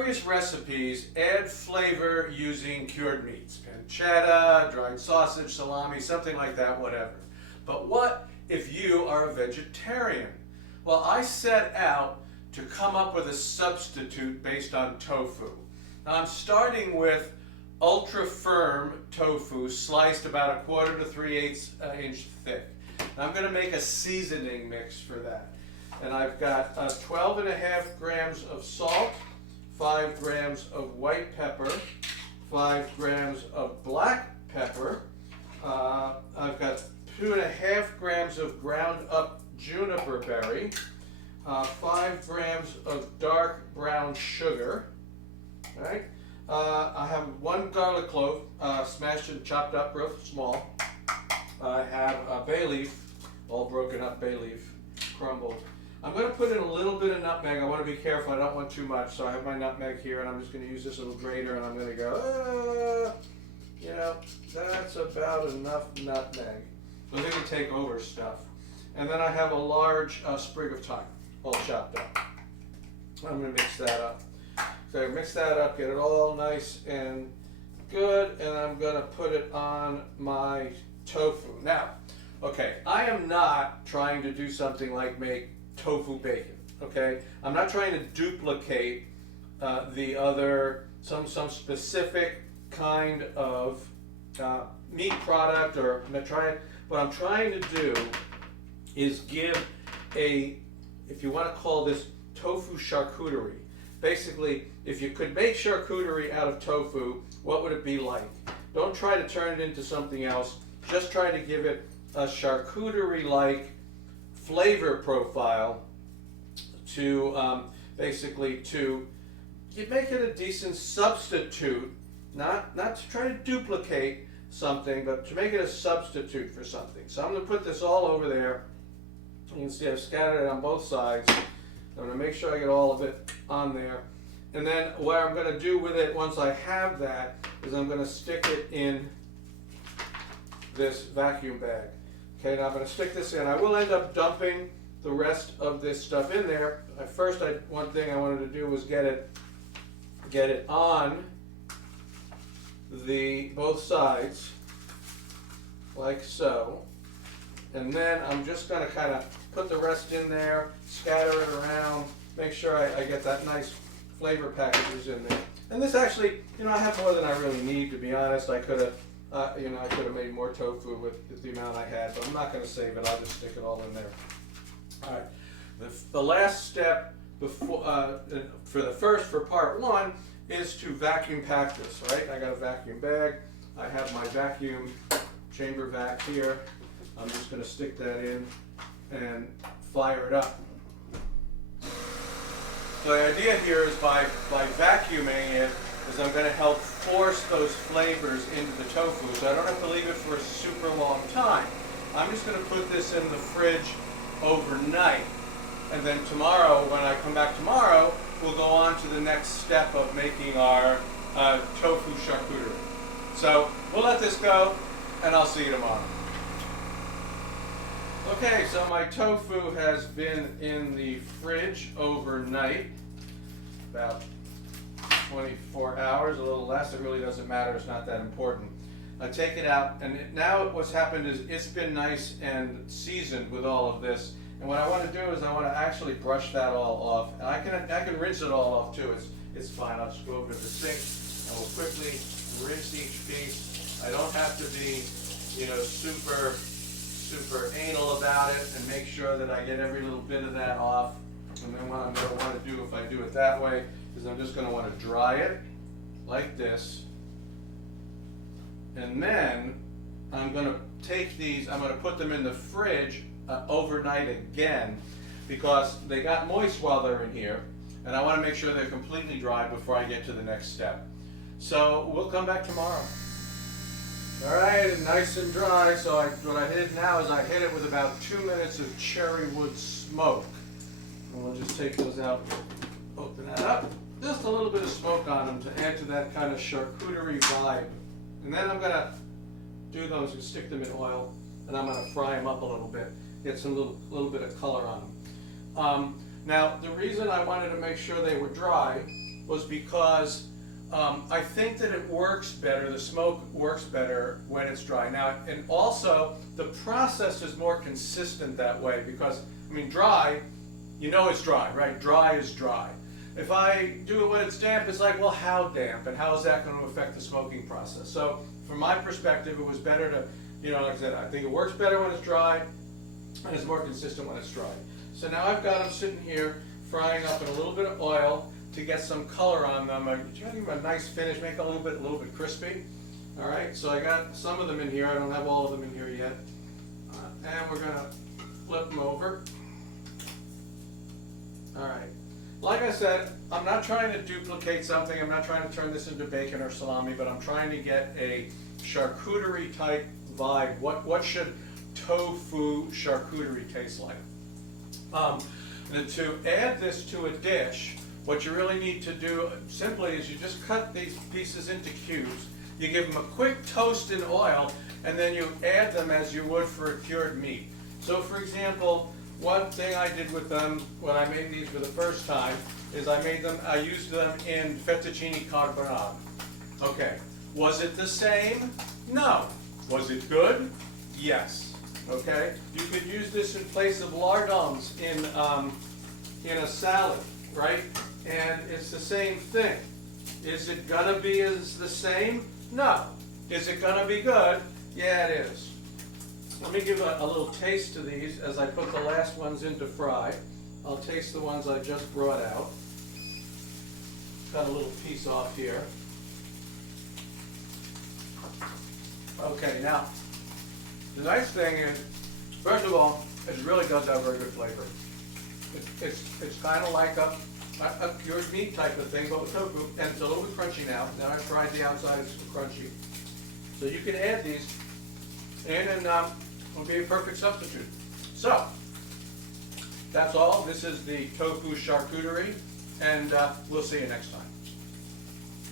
various recipes add flavor using cured meats. Pancetta, dried sausage, salami, something like that, whatever. But what if you are a vegetarian? Well, I set out to come up with a substitute based on tofu. Now I'm starting with ultra firm tofu, sliced about 1/4 to 3/8 inch thick. Now I'm going to make a seasoning mix for that. And I've got 12.5 grams of salt, 5 grams of white pepper, 5 grams of black pepper. I've got 2.5 grams of ground up juniper berry, 5 grams of dark brown sugar. Right? I have 1 garlic clove, smashed and chopped up real small. I have a bay leaf, all broken up bay leaf, crumbled. I'm going to put in a little bit of nutmeg. I want to be careful. I don't want too much. So I have my nutmeg here, and I'm just going to use this little grater, and I'm going to go, you know, that's about enough nutmeg. So they can take over stuff. And then I have a large sprig of thyme, all chopped up. I'm going to mix that up. So I mix that up, get it all nice and good, and I'm going to put it on my tofu. Now, okay, I am not trying to do something like make tofu bacon, okay? I'm not trying to duplicate the other, some specific kind of meat product, or I'm not trying. What I'm trying to do is give a, if you want to call this tofu charcuterie. Basically, if you could make charcuterie out of tofu, what would it be like? Don't try to turn it into something else. Just try to give it a charcuterie-like flavor profile to basically to make it a decent substitute, not to try to duplicate something, but to make it a substitute for something. So I'm going to put this all over there. You can see I've scattered it on both sides. I'm going to make sure I get all of it on there. And then what I'm going to do with it once I have that is I'm going to stick it in this vacuum bag. Okay, now I'm going to stick this in. I will end up dumping the rest of this stuff in there. First, one thing I wanted to do was get it on both sides, like so. And then I'm just going to kind of put the rest in there, scatter it around, make sure I get that nice flavor packages in there. And this actually, you know, I have more than I really need, to be honest. I could have, I could have made more tofu with the amount I had, but I'm not going to save it. I'll just stick it all in there. All right. The last step before, for part one, is to vacuum pack this. Right? I got a vacuum bag. I have my vacuum chamber vac here. I'm just going to stick that in and fire it up. So the idea here is by vacuuming it, is I'm going to help force those flavors into the tofu, so I don't have to leave it for a super long time. I'm just going to put this in the fridge overnight, and then tomorrow, when I come back tomorrow, we'll go on to the next step of making our tofu charcuterie. So we'll let this go, and I'll see you tomorrow. Okay, so my tofu has been in the fridge overnight, about 24 hours, a little less. It really doesn't matter, it's not that important. I take it out, and now what's happened is it's been nice and seasoned with all of this. And what I want to do is I want to actually brush that all off. And I can rinse it all off too. It's fine. I'll just go over to the sink and we'll quickly rinse each piece. I don't have to be, you know, super anal about it, and make sure that I get every little bit of that off. And then what I'm going to want to do, if I do it that way, is I'm just going to want to dry it like this. And then I'm going to take these, I'm going to put them in the fridge overnight again, because they got moist while they're in here, and I want to make sure they're completely dry before I get to the next step. So we'll come back tomorrow. All right, nice and dry. So what I did now is I hit it with about 2 minutes of cherry wood smoke. And we'll just take those out, open that up. Just a little bit of smoke on them to add to that kind of charcuterie vibe. And then I'm gonna do those and stick them in oil, and I'm gonna fry them up a little bit, get some little bit of color on them. Now, the reason I wanted to make sure they were dry was because I think that it works better, the smoke works better when it's dry. Now, and also the process is more consistent that way because, I mean, dry, you know it's dry, right? Dry is dry. If I do it when it's damp, it's like, well, how damp, and how is that going to affect the smoking process? So from my perspective, it was better to, you know, like I said, I think it works better when it's dry, and it's more consistent when it's dry. So now I've got them sitting here frying up in a little bit of oil to get some color on them. Try to give them a nice finish, make it a little bit crispy. All right, so I got some of them in here. I don't have all of them in here yet. And we're gonna flip them over. All right. Like I said, I'm not trying to duplicate something. I'm not trying to turn this into bacon or salami, but I'm trying to get a charcuterie type vibe. What should tofu charcuterie taste like? And to add this to a dish, what you really need to do simply is you just cut these pieces into cubes. You give them a quick toast in oil, and then you add them as you would for a cured meat. So for example, one thing I did with them when I made these for the first time is I used them in fettuccine carbonara. Okay, was it the same? No. Was it good? Yes. Okay, you could use this in place of lardons in a salad, right? And it's the same thing. Is it gonna be as the same? No. Is it gonna be good? Yeah, it is. Let me give a little taste to these as I put the last ones in to fry. I'll taste the ones I just brought out. Got a little piece off here. Okay, now, the nice thing is, first of all, it really does have very good flavor. It's kind of like a cured meat type of thing, but with tofu, and it's a little bit crunchy now. Now I've fried the outside, it's crunchy. So you can add these, and it'll be a perfect substitute. So, that's all. This is the tofu charcuterie, and we'll see you next time.